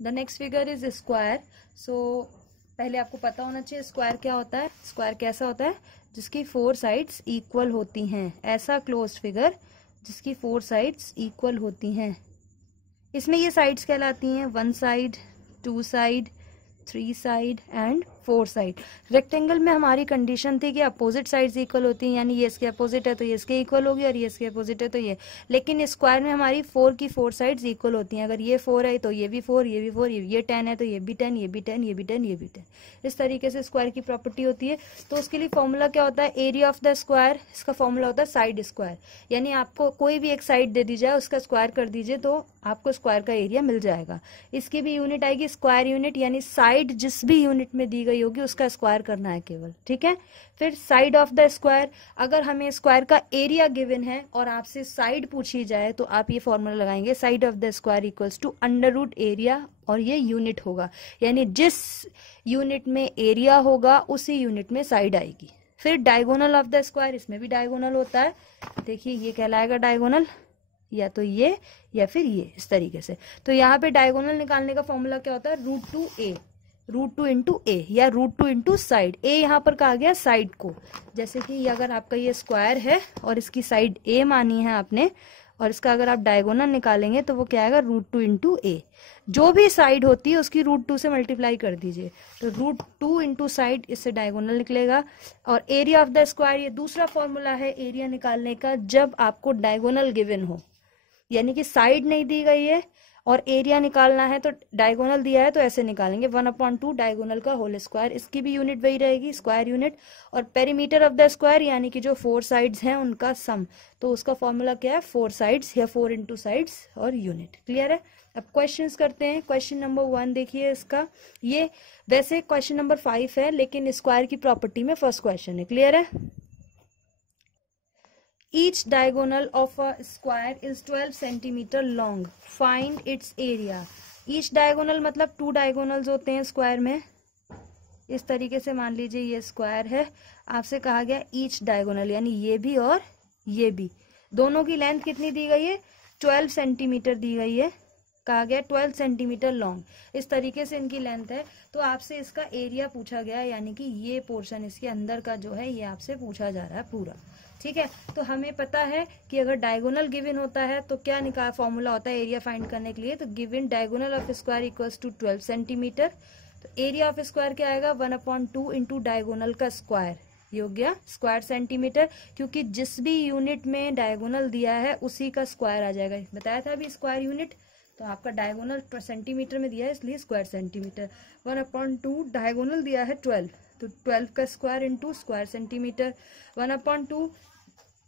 The next figure is square. So पहले आपको पता होना चाहिए स्क्वायर क्या होता है। स्क्वायर कैसा होता है? जिसकी 4 साइड्स इक्वल होती हैं, ऐसा क्लोज्ड फिगर जिसकी 4 साइड्स इक्वल होती हैं। इसमें ये साइड्स कहलाती हैं 1 side, 2 side, 3 side and 4 side. Rectangle में हमारी कंडीशन थी कि अपोजिट साइड्स इक्वल होती हैं, यानी ये इसके अपोजिट है तो ये इसके इक्वल होगी और ये इसके अपोजिट है तो ये। लेकिन स्क्वायर में हमारी 4 की 4 साइड्स इक्वल होती हैं। अगर ये 4 है तो ये भी 4, ये भी 4, ये 10 है तो ये भी 10, ये भी 10, ये भी 10, ये भी 10। इस तरीके से स्क्वायर की प्रॉपर्टी होती है। तो उसके लिए फॉर्मूला क्या होता है? Area of the square. इसका फॉर्मूला होता है साइड स्क्वायर, यानी आपको कोई भी एक साइड दे दी जाए, उसका स्क्वायर कर दीजिए तो आपको स्क्वायर का एरिया मिल जाएगा। इसकी भी यूनिट आएगी स्क्वायर यूनिट, यानी साइड जिस भी यूनिट में दी गई होगी उसका स्क्वायर करना है केवल, ठीक है। फिर साइड ऑफ द स्क्वायर, अगर हमें स्क्वायर का एरिया गिवन है और आपसे साइड पूछी जाए तो आप ये फॉर्मूला लगाएंगे, side of the square equals to under root area, और ये यूनिट होगा, यानी जिस यूनिट में एरिया होगा उसी यूनिट में साइड आएगी। फिर डायगोनल ऑफ द स्क्वायर, इसमें भी डायगोनल होता है। देखिए ये कहलाएगा डायगोनल, या तो ये या फिर ये, इस तरीके से। तो यहाँ पे डायगोनल निकालने का फॉर्मूला क्या होता है? रूट टू इंटू ए, या रूट टू इंटू साइड। ए यहाँ पर कहा गया साइड को, जैसे कि अगर आपका ये स्क्वायर है और इसकी साइड ए मानी है आपने, और इसका अगर आप डायगोनल निकालेंगे तो वो क्या आएगा? रूट टू इंटू ए। जो भी साइड होती है उसकी रूट 2 से मल्टीप्लाई कर दीजिए, तो रूट 2 इंटू साइड, इससे डायगोनल निकलेगा। और एरिया ऑफ द स्क्वायर, ये दूसरा फॉर्मूला है एरिया निकालने का, जब आपको डायगोनल गिवन हो, यानी कि साइड नहीं दी गई है और एरिया निकालना है तो डायगोनल दिया है तो ऐसे निकालेंगे 1/2 डायगोनल का होल स्क्वायर। इसकी भी यूनिट वही रहेगी, स्क्वायर यूनिट। और पेरीमीटर ऑफ द स्क्वायर, यानी कि जो 4 साइड्स हैं उनका सम, तो उसका फॉर्मूला क्या है? 4 साइड्स, या 4 इंटू साइड्स और यूनिट। क्लियर है? अब क्वेश्चंस करते हैं। क्वेश्चन नंबर 1 देखिए इसका, ये वैसे क्वेश्चन नंबर 5 है लेकिन स्क्वायर की प्रॉपर्टी में फर्स्ट क्वेश्चन है। क्लियर है? Each diagonal of a square is 12 centimeter long. Find its area. Each diagonal मतलब 2 diagonals होते हैं स्क्वायर में। इस तरीके से मान लीजिए ये स्क्वायर है, आपसे कहा गया ईच डायगोनल, यानी ये भी और ये भी, दोनों की लेंथ कितनी दी गई है? 12 सेंटीमीटर दी गई है। कहा गया 12 सेंटीमीटर लॉन्ग, इस तरीके से इनकी लेंथ है। तो आपसे इसका एरिया पूछा गया है, यानी कि ये पोर्शन इसके अंदर का जो है ये आपसे पूछा जा रहा है पूरा, ठीक है। तो हमें पता है कि अगर डायगोनल गिवन होता है तो क्या निकाल फॉर्मूला होता है एरिया फाइंड करने के लिए, तो given diagonal of square equals to 12 centimetre. तो एरिया ऑफ स्क्वायर क्या आएगा? 1/2 इंटू डायगोनल का स्क्वायर, ये हो गया स्क्वायर सेंटीमीटर, क्योंकि जिस भी यूनिट में डायगोनल दिया है उसी का स्क्वायर आ जाएगा। बताया था अभी स्क्वायर यूनिट, तो आपका डायगोनल सेंटीमीटर में दिया है इसलिए स्क्वायर सेंटीमीटर। 1/2 डायगोनल दिया है 12, तो 12 का स्क्वायर इंटू स्क्वायर सेंटीमीटर। 1/2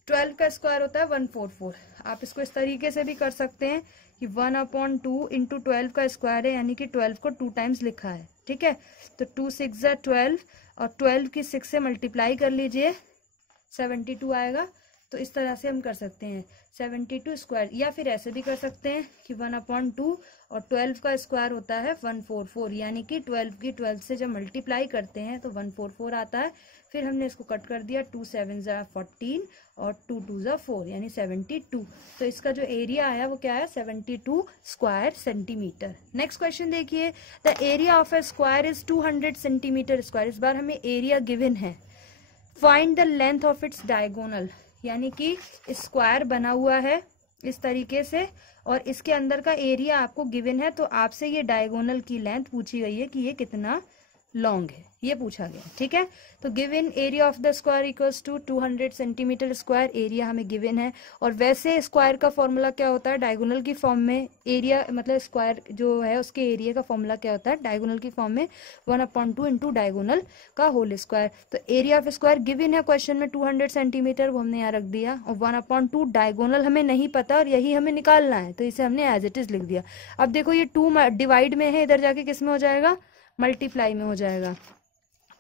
12 का स्क्वायर होता है 144। आप इसको इस तरीके से भी कर सकते हैं कि 1/2 इंटू 12 का स्क्वायर है, यानी कि 12 को 2 टाइम्स लिखा है, ठीक है। तो 2 6 12, और 12 की 6 से मल्टीप्लाई कर लीजिए, 72 आएगा। तो इस तरह से हम कर सकते हैं 72 स्क्वायर, या फिर ऐसे भी कर सकते हैं कि 1/2 और 12 का स्क्वायर होता है 144, यानी कि 12 की 12 से जब मल्टीप्लाई करते हैं तो 144 आता है। फिर हमने इसको कट कर दिया, 2 7 14 और 2 2 4, यानी 72। तो इसका जो एरिया आया वो क्या है? 72 स्क्वायर सेंटीमीटर। नेक्स्ट क्वेश्चन देखिए, the area of A square is 200 centimetre square. इस बार हमें एरिया गिवन है। Find the length of its diagonal, यानी कि स्क्वायर बना हुआ है इस तरीके से और इसके अंदर का एरिया आपको गिवन है, तो आपसे ये डायगोनल की लेंथ पूछी गई है कि ये कितना लॉन्ग है, ये पूछा गया, ठीक है। तो given area of the square equals to 200 centimetre square, area हमें गिवन है। और वैसे स्क्वायर का फॉर्मूला क्या होता है? डायगोनल की फॉर्म में एरिया, मतलब स्क्वायर जो है उसके एरिया का फॉर्मूला क्या होता है डायगोनल की फॉर्म में? 1/2 इंटू डायगोनल का होल स्क्वायर। तो एरिया ऑफ स्क्वायर गिवन है क्वेश्चन में 200 सेंटीमीटर, वो हमने यहाँ रख दिया। और 1/2 डायगोनल हमें नहीं पता और यही हमें निकालना है, तो इसे हमने एज इट इज लिख दिया। अब देखो ये 2 डिवाइड में है, इधर जाके किस में हो जाएगा? मल्टीप्लाई में हो जाएगा।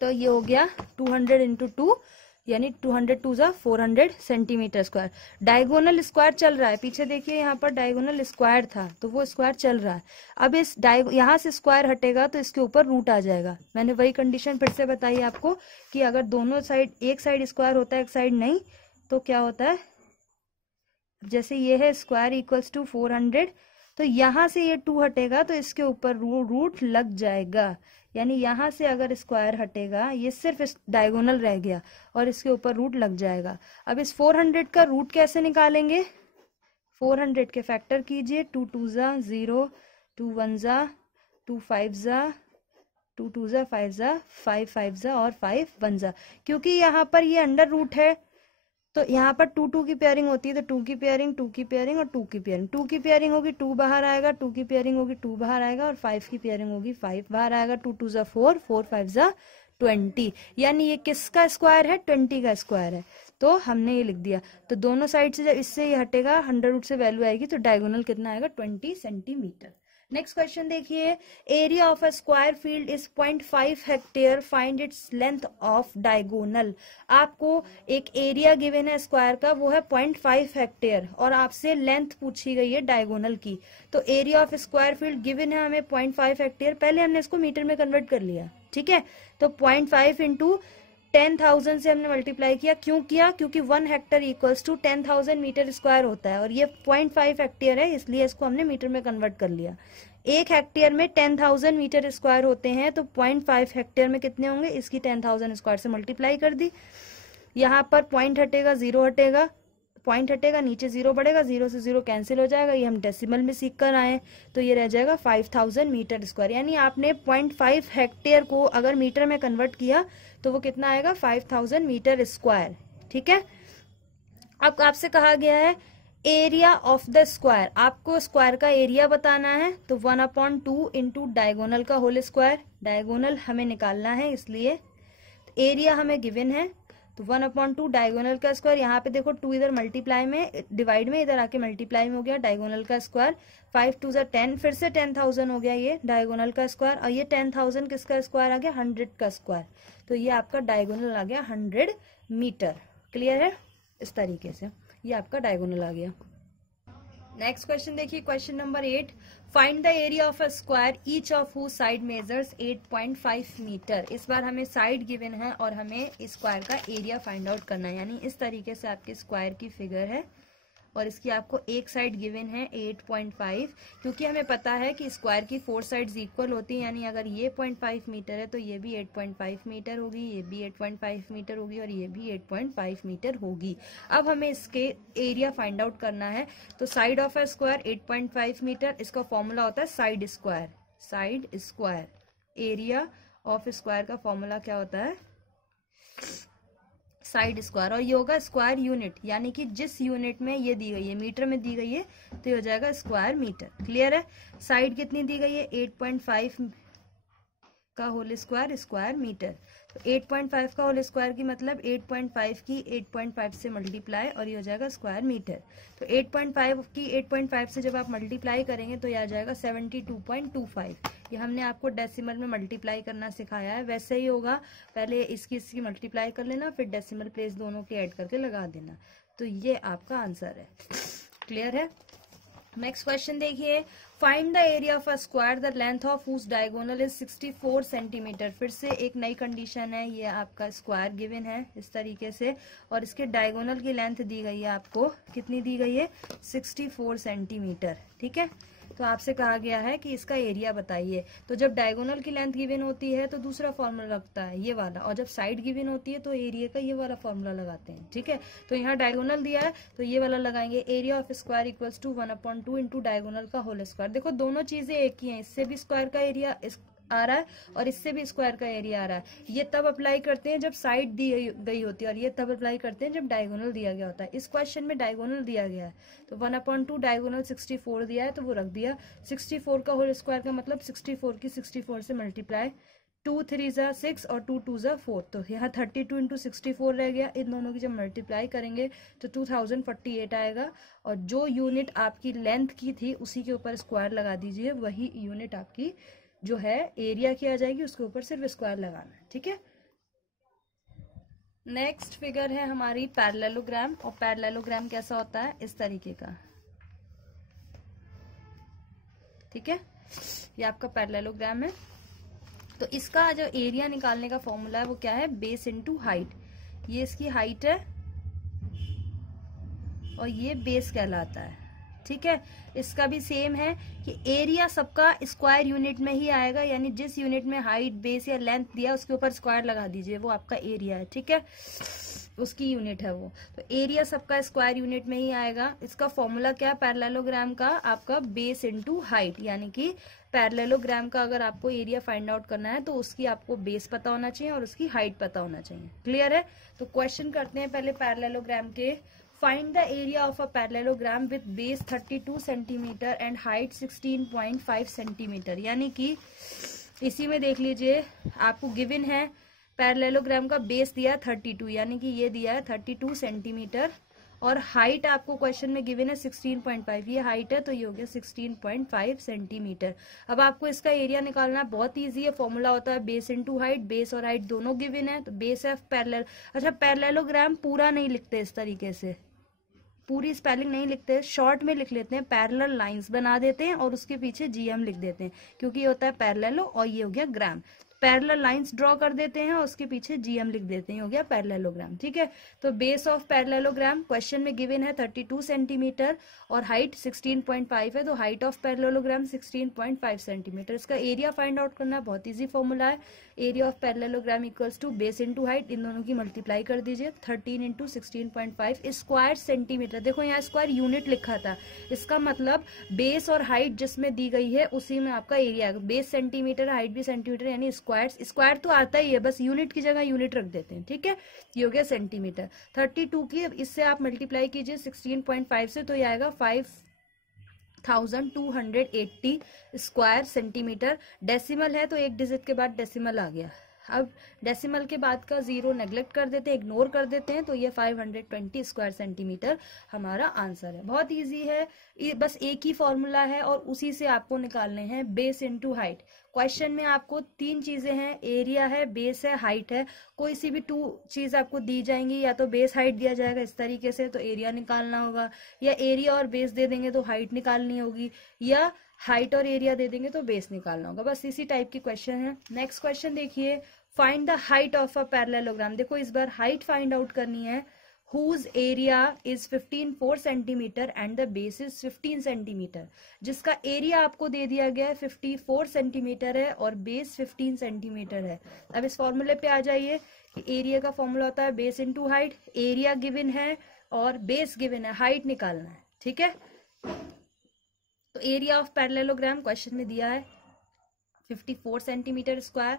तो ये हो गया 200 इंटू 2, यानी 200 2 जा 400 सेंटीमीटर स्क्वायर। डायगोनल स्क्वायर चल रहा है, पीछे देखिए यहाँ पर डायगोनल स्क्वायर था तो वो स्क्वायर चल रहा है। अब इस यहाँ से स्क्वायर हटेगा तो इसके ऊपर रूट आ जाएगा। मैंने वही कंडीशन फिर से बताई आपको कि अगर दोनों साइड, एक साइड स्क्वायर होता है एक साइड नहीं, तो क्या होता है? जैसे ये है स्क्वायर इक्वल्स टू 400, तो यहाँ से ये 2 हटेगा तो इसके ऊपर रूट लग जाएगा, यानी यहाँ से अगर स्क्वायर हटेगा ये सिर्फ इस डायगोनल रह गया और इसके ऊपर रूट लग जाएगा। अब इस 400 का रूट कैसे निकालेंगे? 400 के फैक्टर कीजिए, 2 2 जा 0, 2 1 जा 2 5 जा 2 2 जा 5 जा 5 5 जा और 5 1 जा। क्योंकि यहाँ पर ये अंडर रूट है तो यहाँ पर 2 2 की पेयरिंग होती है, तो 2 की पेयरिंग 2 की पेयरिंग और 2 की पेयरिंग। 2 की पेयरिंग होगी 2 बाहर आएगा, 2 की पेयरिंग होगी 2 बाहर आएगा और 5 की पेयरिंग होगी 5 बाहर आएगा। 2 2 जा 4, 4 5 जा 20, यानी ये किसका स्क्वायर है? 20 का स्क्वायर है। तो हमने ये लिख दिया। तो दोनों साइड से जब इससे ये हटेगा अंडर रूट से वैल्यू आएगी तो डायगोनल कितना आएगा? 20 सेंटीमीटर। नेक्स्ट क्वेश्चन देखिए, area of a square field is 0.5 hectare, find its length of diagonal. आपको एक एरिया गिवन है स्क्वायर का, वो है 0.5 हेक्टेयर और आपसे लेंथ पूछी गई है डायगोनल की। तो area of square field given है हमें 0.5 हेक्टेयर, पहले हमने इसको मीटर में कन्वर्ट कर लिया, ठीक है। तो 0.5 इंटू 10,000 से हमने मल्टीप्लाई किया। क्यों किया? क्योंकि 1 hectare equals to 10,000 metre square होता है और ये 0.5 हेक्टेयर है, इसलिए इसको हमने मीटर में कन्वर्ट कर लिया। 1 हेक्टेयर में 10,000 मीटर स्क्वायर होते हैं, तो 0.5 हेक्टेयर में कितने होंगे? इसकी 10,000 स्क्वायर से मल्टीप्लाई कर दी। यहाँ पर पॉइंट हटेगा, 0 हटेगा, पॉइंट हटेगा, नीचे 0 बढ़ेगा, 0 से 0 कैंसिल हो जाएगा। ये हम डेसिमल में सीख कर आए, तो ये रह जाएगा 5000 मीटर स्क्वायर। यानी आपने 0.5 हेक्टेयर को अगर मीटर में कन्वर्ट किया तो वो कितना आएगा? 5000 मीटर स्क्वायर, ठीक है। अब आपसे कहा गया है एरिया ऑफ द स्क्वायर, आपको स्क्वायर का एरिया बताना है, तो 1/2 इंटू डायगोनल का होल स्क्वायर। डायगोनल हमें निकालना है, इसलिए एरिया हमें गिवन है, तो 1/2 डायगोनल का स्क्वायर। यहाँ पे देखो 2 इधर मल्टीप्लाई में, डिवाइड में, इधर आके मल्टीप्लाई में हो गया डायगोनल का स्क्वायर। 5 2 जा 10, फिर से 10,000 हो गया ये डायगोनल का स्क्वायर, और ये 10,000 किसका स्क्वायर आ गया? 100 का स्क्वायर। तो ये आपका डायगोनल आ गया 100 मीटर। क्लियर है? इस तरीके से ये आपका डायगोनल आ गया। नेक्स्ट क्वेश्चन देखिए, question number 8, find the area of a square each of whose side measures 8.5 metre. इस बार हमें साइड गिवन है और हमें स्क्वायर का एरिया फाइंड आउट करना है। यानी इस तरीके से आपके स्क्वायर की फिगर है और इसकी आपको एक साइड गिवन है 8.5, क्योंकि हमें पता है कि स्क्वायर की 4 साइड्स इक्वल होती हैं। यानी अगर ये 0.5 मीटर है तो ये भी 8.5 मीटर होगी, ये भी 8.5 मीटर होगी और ये भी 8.5 मीटर होगी। अब हमें इसके एरिया फाइंड आउट करना है। तो side of a square 8.5 metre, इसका फॉर्मूला होता है side square. Side square, area of square का फॉर्मूला क्या होता है? Side square. और ये होगा स्क्वायर यूनिट, यानी कि जिस यूनिट में ये दी गई है, मीटर में दी गई है, तो ये हो जाएगा स्क्वायर मीटर। क्लियर है? साइड कितनी दी गई है? 8.5 का होल स्क्वायर, स्क्वायर मीटर। तो 8.5 का होल स्क्वायर की मतलब 8.5 की 8.5 से मल्टीप्लाई, और ये हो जाएगा स्क्वायर मीटर। तो 8.5 की 8.5 से जब आप मल्टीप्लाई करेंगे तो ये आ जाएगा 72.25। ये हमने आपको डेसिमल में मल्टीप्लाई करना सिखाया है, वैसे ही होगा। पहले इसकी मल्टीप्लाई कर लेना, फिर डेसिमल प्लेस दोनों के ऐड करके लगा देना। तो ये आपका आंसर है। क्लियर है? नेक्स्ट क्वेश्चन देखिए, find the area of a square the length of whose diagonal is 64 centimetre. फिर से एक नई कंडीशन है, ये आपका स्क्वायर गिवन है इस तरीके से, और इसके डायगोनल की लेंथ दी गई है आपको, कितनी दी गई है? 64 सेंटीमीटर। ठीक है, तो आपसे कहा गया है कि इसका एरिया बताइए। तो जब डायगोनल की लेंथ गिवन होती है तो दूसरा फॉर्मूला लगता है ये वाला, और जब साइड गिवन होती है तो एरिया का ये वाला फॉर्मूला लगाते हैं। ठीक है, तो यहाँ डायगोनल दिया है तो ये वाला लगाएंगे, area of square equals to 1/2 into diagonal का होल स्क्वायर। देखो दोनों चीजें एक ही हैं, इससे भी स्क्वायर का एरिया आ रहा है और इससे भी स्क्वायर का एरिया आ रहा है। ये तब अप्लाई करते हैं जब साइड दी गई होती है और ये तब अप्लाई करते हैं जब डायगोनल दिया गया होता है। इस क्वेश्चन में डायगोनल दिया गया है तो 1/2 डायगोनल 64 दिया है तो वो रख दिया। 64 का होल स्क्वायर का मतलब 64 की 64 से मल्टीप्लाई, 2 3 जा 6 और 2 2 जा 4, तो यहाँ 32 इंटू 64 रह गया। इन दोनों की जब मल्टीप्लाई करेंगे तो 2048 आएगा, और जो यूनिट आपकी लेंथ की थी उसी के ऊपर स्क्वायर लगा दीजिए, वही यूनिट आपकी जो है एरिया की आ जाएगी, उसके ऊपर सिर्फ स्क्वायर लगाना है। ठीक है, नेक्स्ट फिगर है हमारी पैरेललोग्राम, और पैरेललोग्राम कैसा होता है? इस तरीके का। ठीक है, ये आपका पैरेललोग्राम है। तो इसका जो एरिया निकालने का फॉर्मूला है वो क्या है? Base into height. ये इसकी हाइट है और ये बेस कहलाता है। ठीक है। इसका भी सेम है कि एरिया सबका स्क्वायर यूनिट में ही आएगा, यानी जिस यूनिट में हाइट, बेस या लेंथ दिया उसके ऊपर स्क्वायर लगा दीजिए, वो आपका एरिया है, ठीक है, उसकी यूनिट है वो। तो एरिया सबका स्क्वायर यूनिट में ही आएगा। इसका फॉर्मूला क्या है पैरेललोग्राम का? आपका बेस इनटू हाइट, यानी कि पैरेललोग्राम का अगर आपको एरिया फाइंड आउट करना है तो उसकी आपको बेस पता होना चाहिए और उसकी हाइट पता होना चाहिए। क्लियर है? तो क्वेश्चन करते हैं पहले पैरेललोग्राम के। Find the area of a parallelogram with base 32 centimetre and height 16.5 centimetre. यानी कि इसी में देख लीजिए, आपको गिवन है पैरेललोग्राम का बेस दिया है 32, यानी कि ये दिया है 32 सेंटीमीटर, और हाइट आपको क्वेश्चन में गिवन है 16.5, ये हाइट है तो ये हो गया 16.5 सेंटीमीटर। अब आपको इसका एरिया निकालना है, बहुत इजी है, फॉर्मूला होता है बेस इनटू हाइट। बेस और हाइट दोनों गिवन है, तो बेस ऑफ पैरेलल। अच्छा, पैरेललोग्राम पूरा नहीं लिखते इस तरीके से, पूरी स्पेलिंग नहीं लिखते, शॉर्ट में लिख लेते हैं, पैरेलल लाइंस बना देते हैं और उसके पीछे जीएम लिख देते हैं, क्योंकि ये होता है पैरेललो और ये हो गया ग्राम। पैरेलल लाइंस ड्रॉ कर देते हैं और उसके पीछे जीएम लिख देते हैं, हो गया पैरेललोग्राम, ठीक है। तो बेस ऑफ पैरेललोग्राम क्वेश्चन में गिवन है 32 सेंटीमीटर और हाइट 16.5 है, तो हाइट ऑफ पैरेललोग्राम 16.5 सेंटीमीटर। इसका एरिया फाइंड आउट करना बहुत इजी फॉर्मूला है, area of parallelogram equals to base into height, इन दोनों की मल्टीप्लाई कर दीजिए, 13 इंटू 16.5 स्क्वायर सेंटीमीटर। देखो यहाँ स्क्वायर यूनिट लिखा था, इसका मतलब बेस और हाइट जिसमें दी गई है उसी में आपका एरिया, बेस सेंटीमीटर, हाइट भी सेंटीमीटर, यानी स्क्वायर तो आता ही है, बस यूनिट की जगह यूनिट रख देते हैं, ठीक है। ये हो गया सेंटीमीटर। 32 की इससे आप मल्टीप्लाई कीजिए 16.5 से, तो ये आएगा 5280 स्क्वायर सेंटीमीटर। डेसिमल है तो एक डिजिट के बाद डेसिमल आ गया। अब डेसिमल के बाद का जीरो नेग्लेक्ट कर देते हैं, इग्नोर कर देते हैं, तो ये 520 स्क्वायर सेंटीमीटर हमारा आंसर है। बहुत इजी है, बस एक ही फॉर्मूला है और उसी से आपको निकालने हैं बेस इनटू हाइट। क्वेश्चन में आपको तीन चीजें हैं, एरिया है, बेस है, हाइट है। कोई सी भी टू चीज आपको दी जाएंगी, या तो बेस हाइट दिया जाएगा इस तरीके से तो एरिया निकालना होगा, या एरिया और बेस दे देंगे तो हाइट निकालनी होगी, या हाइट और एरिया दे देंगे तो बेस निकालना होगा। बस इसी टाइप की क्वेश्चन है। नेक्स्ट क्वेश्चन देखिए, find the height of a parallelogram. देखो इस बार हाइट फाइंड आउट करनी है, whose area is 15 centimetre and the base is 15 centimetre. जिसका एरिया आपको दे दिया गया है 54 सेंटीमीटर है और बेस 15 सेंटीमीटर है। अब इस फॉर्मूले पे आ जाइए कि एरिया का फॉर्मूला होता है base into height, area given है और बेस गिवन है, हाइट निकालना है, ठीक है। तो एरिया ऑफ पैरेललोग्राम क्वेश्चन में दिया है 54 centimetre square,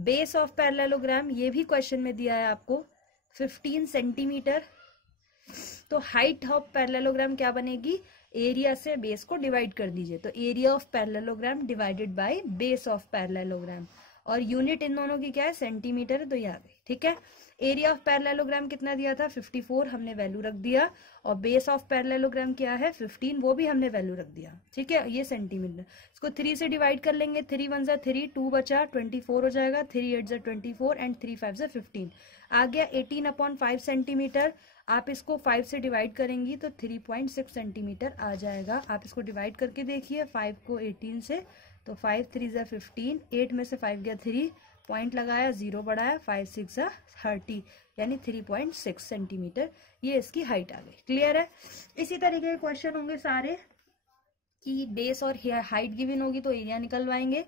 base of parallelogram ये भी क्वेश्चन में दिया है आपको 15 सेंटीमीटर। तो हाइट ऑफ पैरेललोग्राम क्या बनेगी, एरिया से बेस को डिवाइड कर दीजिए, तो area of parallelogram divided by base of parallelogram, और यूनिट इन दोनों की क्या है, सेंटीमीटर है, तो ये आ गई, ठीक है। एरिया ऑफ पैरेललोग्राम कितना दिया था 54, हमने वैल्यू रख दिया, और बेस ऑफ पैरेललोग्राम क्या है 15, वो भी हमने वैल्यू रख दिया, ठीक है। ये सेंटीमीटर, इसको 3 से डिवाइड कर लेंगे, 3 1 3, 2 बचा 24 हो जाएगा, 3 8 24 एंड 3 5 15 आ गया 18/5 सेंटीमीटर। आप इसको 5 से डिवाइड करेंगी तो 3.6 सेंटीमीटर आ जाएगा। आप इसको डिवाइड करके देखिए 5 को 18 से, तो 5 3 15, 8 में से 5 गया 3, पॉइंट लगाया 0 बढ़ाया, 5 6 30, यानी 3.6 सेंटीमीटर ये इसकी हाइट आ गई। क्लियर है? इसी तरीके के क्वेश्चन होंगे सारे कि बेस और हाइट गिवन होगी तो एरिया निकलवाएंगे,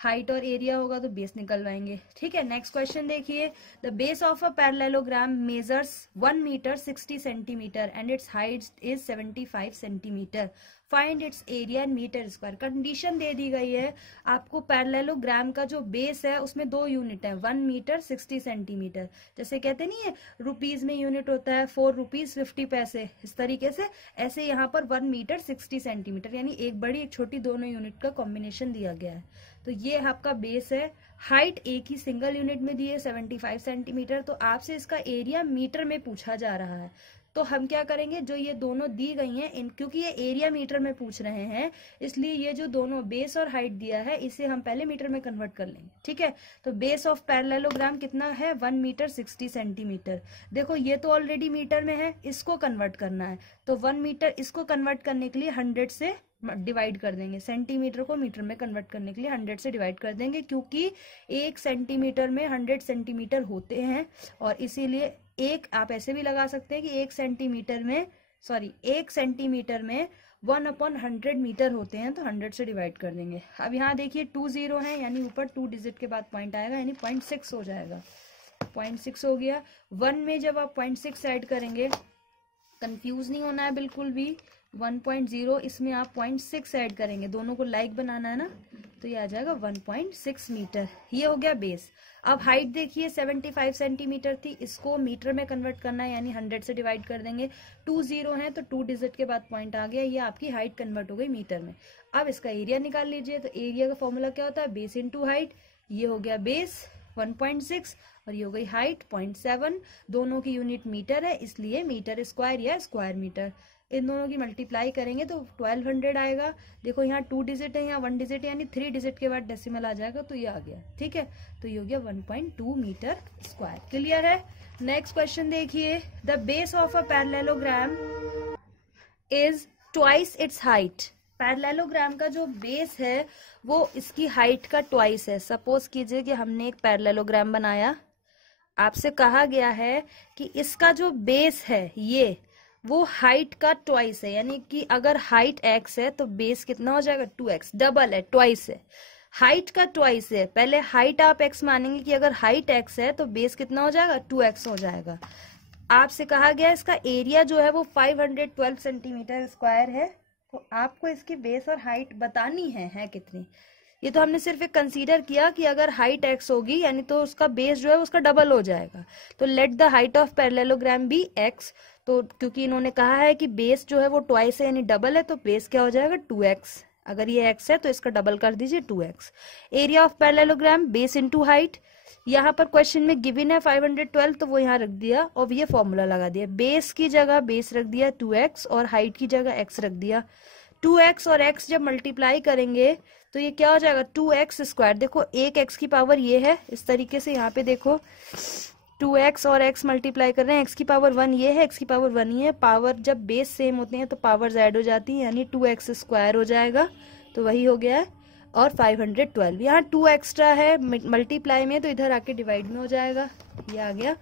हाइट और एरिया होगा तो बेस निकलवाएंगे, ठीक है। नेक्स्ट क्वेश्चन देखिए, the base of a parallelogram measures 1 metre 60 centimetre and its height is 75 centimetre, find its area in metre square. Condition दे दी गई है आपको, पैरेललोग्राम का जो बेस है उसमें 2 यूनिट है, 1 मीटर 60 सेंटीमीटर। जैसे कहते नहीं है रुपीज में यूनिट होता है 4 रुपीज 50 पैसे, इस तरीके से ऐसे यहाँ पर 1 मीटर 60 सेंटीमीटर, यानी एक बड़ी एक छोटी दोनों यूनिट का कॉम्बिनेशन दिया गया है। तो ये आपका बेस है। हाइट एक ही सिंगल यूनिट में दी है 75 सेंटीमीटर, तो आपसे इसका एरिया मीटर में पूछा जा रहा है। तो हम क्या करेंगे, जो ये दोनों दी गई हैं क्योंकि ये एरिया मीटर में पूछ रहे हैं, इसलिए ये जो दोनों बेस और हाइट दिया है इसे हम पहले मीटर में कन्वर्ट कर लेंगे, ठीक है। तो बेस ऑफ पैरेललोग्राम कितना है 1 मीटर 60 सेंटीमीटर। देखो ये तो ऑलरेडी मीटर में है, इसको कन्वर्ट करना है, तो 1 मीटर इसको कन्वर्ट करने के लिए 100 से डिवाइड कर देंगे, सेंटीमीटर को मीटर में कन्वर्ट करने के लिए 100 से डिवाइड कर देंगे, क्योंकि 1 सेंटीमीटर में 100 सेंटीमीटर होते हैं, और इसीलिए एक आप ऐसे भी लगा सकते हैं कि 1 सेंटीमीटर में 1 सेंटीमीटर में 1/100 मीटर होते हैं, तो 100 से डिवाइड कर देंगे। अब यहाँ देखिए 2 0 है, यानी ऊपर 2 डिजिट के बाद पॉइंट आएगा, यानी 0.6 हो जाएगा। 0.6 हो गया। 1 में जब आप 0.6 ऐड करेंगे, कंफ्यूज नहीं होना है बिल्कुल भी, 1.0 इसमें आप 0.6 ऐड करेंगे, दोनों को लाइक बनाना है ना, तो ये आ जाएगा 1.6 मीटर। ये हो गया बेस। अब हाइट देखिए 75 सेंटीमीटर थी, इसको मीटर में कन्वर्ट करना है, यानी 100 से डिवाइड कर देंगे। 2 0 है तो 2 डिजिट के बाद पॉइंट आ गया, ये आपकी हाइट कन्वर्ट हो गई मीटर में। अब इसका एरिया निकाल लीजिए, तो एरिया का फॉर्मूला क्या होता है, बेस इंटू हाइट। ये हो गया बेस 1.6 और ये हो गई हाइट 0.7, दोनों की यूनिट मीटर है, इसलिए मीटर स्क्वायर या स्क्वायर मीटर। इन दोनों की मल्टीप्लाई करेंगे तो 1200 आएगा। देखो यहाँ 2 डिजिट है, यहाँ 1 डिजिट है, यानी 3 डिजिट के बाद डेसिमल आ जाएगा, तो ये आ गया। ठीक है, तो ये हो गया 1.2 मीटर स्क्वायर। क्लियर है। नेक्स्ट क्वेश्चन देखिए, the base of a parallelogram is twice its height. Parallelogram का जो बेस है वो इसकी हाइट का ट्वाइस है। सपोज कीजिए कि हमने एक पैरेललोग्राम बनाया, आपसे कहा गया है कि इसका जो बेस है ये वो हाइट का ट्वाइस है, यानी कि अगर हाइट x है तो बेस कितना हो जाएगा 2x, डबल है, ट्वाइस है, हाइट का ट्वाइस है। पहले हाइट आप x मानेंगे कि अगर हाइट x है तो बेस कितना हो जाएगा 2x हो जाएगा। आपसे कहा गया इसका एरिया जो है वो 512 सेंटीमीटर स्क्वायर है, तो आपको इसकी बेस और हाइट बतानी है कितनी। ये तो हमने सिर्फ एक कंसीडर किया कि अगर हाइट x होगी यानी तो उसका बेस जो है उसका डबल हो जाएगा। तो let the height of parallelogram be x, तो क्योंकि इन्होंने कहा है कि बेस जो है वो ट्वाइस है यानी डबल है, तो बेस क्या हो जाएगा 2x। अगर ये x है तो इसका डबल कर दीजिए 2x। Area of parallelogram base into height, यहाँ पर क्वेश्चन में गिवन है 512, तो वो यहाँ रख दिया और ये फॉर्मूला लगा दिया। बेस की जगह बेस रख दिया 2x और हाइट की जगह x रख दिया। 2x और x जब मल्टीप्लाई करेंगे तो ये क्या हो जाएगा 2x स्क्वायर। देखो एक x की पावर ये है, इस तरीके से यहाँ पे देखो 2x और x मल्टीप्लाई कर रहे हैं, x की पावर 1 ये है, x की पावर 1 ही है। पावर जब बेस सेम होते हैं तो पावर्स ऐड हो जाती है, यानी 2x स्क्वायर हो जाएगा, तो वही हो गया है। और 512 यहाँ 2 एक्स्ट्रा है मल्टीप्लाई में, तो इधर आके डिवाइड में हो जाएगा, ये आ गया।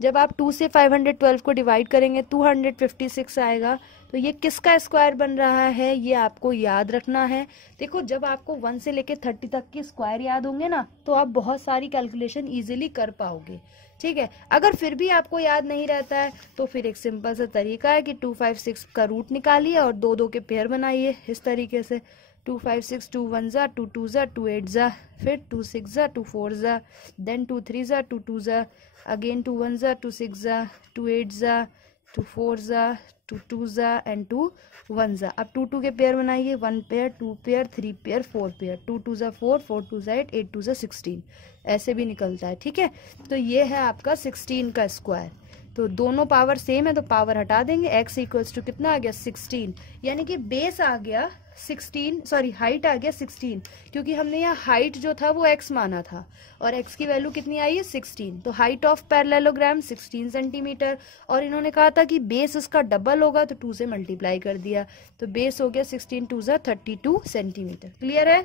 जब आप 2 से 512 को डिवाइड करेंगे 256 आएगा। तो ये किसका स्क्वायर बन रहा है ये आपको याद रखना है। देखो जब आपको 1 से लेके 30 तक के स्क्वायर याद होंगे ना, तो आप बहुत सारी कैलकुलेशन इजीली कर पाओगे। ठीक है, अगर फिर भी आपको याद नहीं रहता है तो फिर एक सिंपल सा तरीका है कि 256 का रूट निकालिए और 2 2 के पेयर बनाइए इस तरीके से। 256 2 1 जा 2 2 जा 2 8 जा, फिर 2 6 जा 2 4 जा, देन 2 3 जा 2 2 जा, अगेन 2 1 जा 2 6 जा 2 8 जा 2 4 जा 2 2 जा एंड 2 1 जा। अब 2 2 के पेयर बनाइए, 1 पेयर 2 पेयर 3 पेयर 4 पेयर, 2 2 जा 4 4 2 जा 8 8 2 जा 16, ऐसे भी निकलता है। ठीक है, तो ये है आपका 16 का स्क्वायर। तो दोनों पावर सेम है तो पावर हटा देंगे, x इक्वल्स टू कितना आ गया 16, यानी कि बेस आ गया 16, सॉरी हाइट आ गया 16, क्योंकि हमने यहाँ हाइट जो था वो x माना था और x की वैल्यू कितनी आई है 16। तो हाइट ऑफ पैरेललोग्राम 16 सेंटीमीटर, और इन्होंने कहा था कि बेस उसका डबल होगा तो 2 से मल्टीप्लाई कर दिया, तो बेस हो गया 16 2 जा 32 सेंटीमीटर। क्लियर है।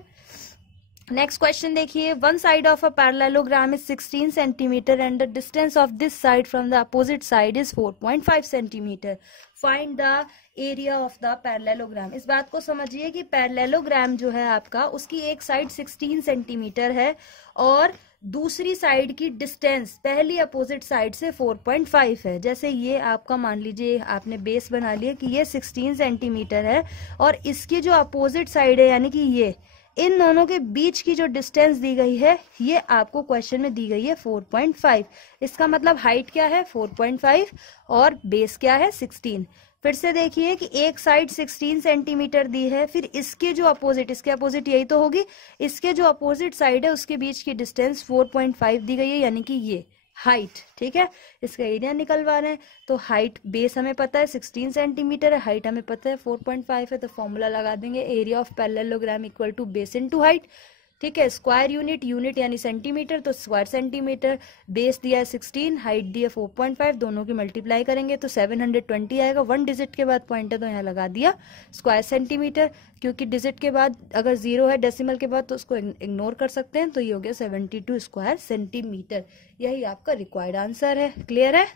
नेक्स्ट क्वेश्चन देखिए, one side of a parallelogram is 16 centimetre and the distance of this side from the opposite side is 4.5 centimetre. Find the area of the parallelogram. इस बात को समझिए कि पैरेललोग्राम जो है आपका उसकी एक साइड 16 सेंटीमीटर है और दूसरी साइड की डिस्टेंस पहली अपोजिट साइड से 4.5 है। जैसे ये आपका मान लीजिए आपने बेस बना लिया कि ये 16 सेंटीमीटर है और इसकी जो अपोजिट साइड है यानी कि ये, इन दोनों के बीच की जो डिस्टेंस दी गई है ये आपको क्वेश्चन में दी गई है 4.5। इसका मतलब हाइट क्या है 4.5 और बेस क्या है 16। फिर से देखिए कि एक साइड 16 सेंटीमीटर दी है, फिर इसके जो अपोजिट, इसके अपोजिट यही तो होगी, इसके जो अपोजिट साइड है उसके बीच की डिस्टेंस 4.5 दी गई है, यानी कि ये हाइट। ठीक है, इसका एरिया निकलवा रहे हैं, तो हाइट बेस हमें पता है 16 सेंटीमीटर है, हाइट हमें पता है 4.5 है, तो फॉर्मूला लगा देंगे area of parallelogram equal to base into height. ठीक है, स्क्वायर यूनिट, यूनिट यानी सेंटीमीटर, तो स्क्वायर सेंटीमीटर, बेस दिया है 16, हाइट दिया 4.5, दोनों की मल्टीप्लाई करेंगे तो 720 आएगा। 1 डिजिट के बाद पॉइंट है तो यहाँ लगा दिया स्क्वायर सेंटीमीटर, क्योंकि डिजिट के बाद अगर 0 है डेसिमल के बाद तो उसको इग्नोर कर सकते हैं, तो ये हो गया 72 स्क्वायर सेंटीमीटर। यही आपका रिक्वायर्ड आंसर है। क्लियर है।